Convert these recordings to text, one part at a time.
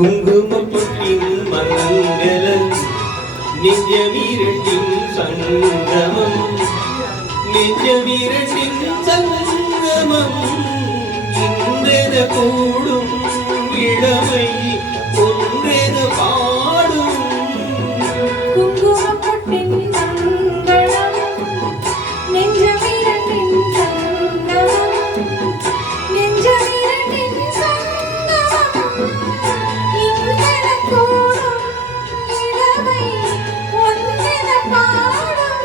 குங்குமப்பொட்டின் மங்களம் நெஞ்சமிரண்டின் சங்கமம் நெஞ்சமிரண்டின் சங்கமம் இன்றென கூடும் இளமை ஒன்றென பாடும் குங்குமப்பொட்டின் மங்களம் நெஞ்சமிரண்டின் சங்கமம் நெஞ்சமிரண்டின் சங்கமம் இன்றென கூடும் இளமை ஒன்றென பாடும்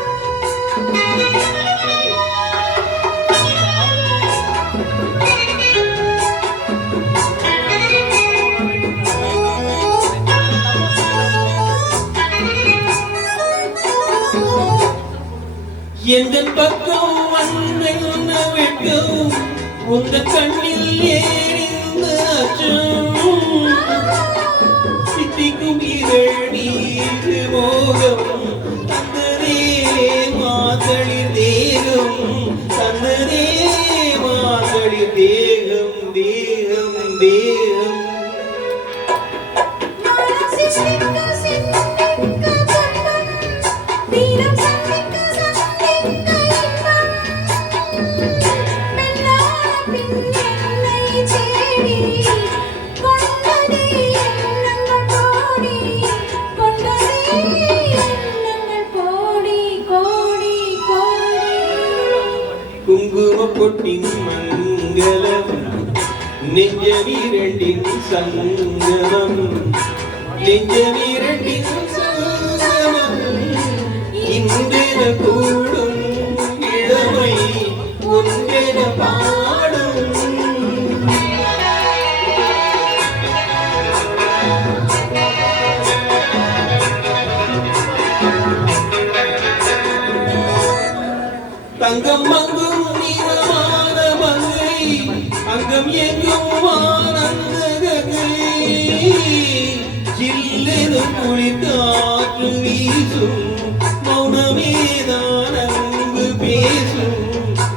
எந்தன் பக்கம் வந்தென்ன வெட்டும் உந்தன் கண்ணில் ஏறிந்த அச்சம் சித்திக்கும் இதழ் நீரு மோகம் தந்ததே மாதளிர் தேகம் தந்ததே மாதளிர் தேகம் தேகம் தேகம் குங்குமப்பொட்டின் மங்களம் நெஞ்சமிரண்டின் சங்கமம் நெஞ்சமிரண்டின் சங்கமம் இன்றென கூடும் இளமை ஒன்றென பாடும் தங்கம் மங்கும் நீளமான மங்கை அங்கம் எங்கும் ஆனந்த கங்கை ஜில்லெனு குளிர்காற்று வீசும் மௌனமேதான் அங்கு பேசும்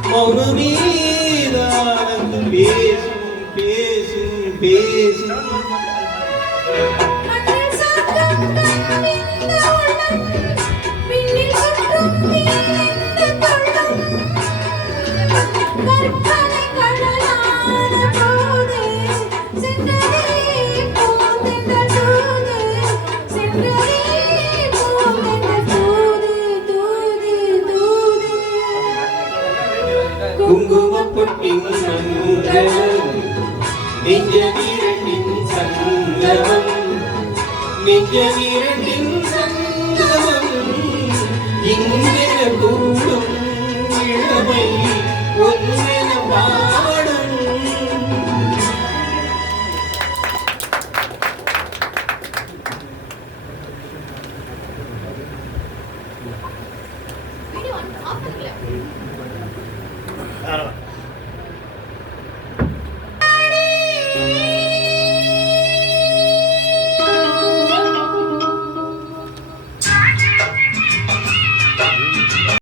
மௌனமேதான் அங்கு பேசும் பேசும் பேசும் குங்குமப்பொட்டின் மங்களம் நெஞ்சமிரண்டின் சங்கமம் நெஞ்சமிரண்டின் சங்கமம் இன்றென கூடும் இளமை ஒன்றென பாடும் ஆரம்பம்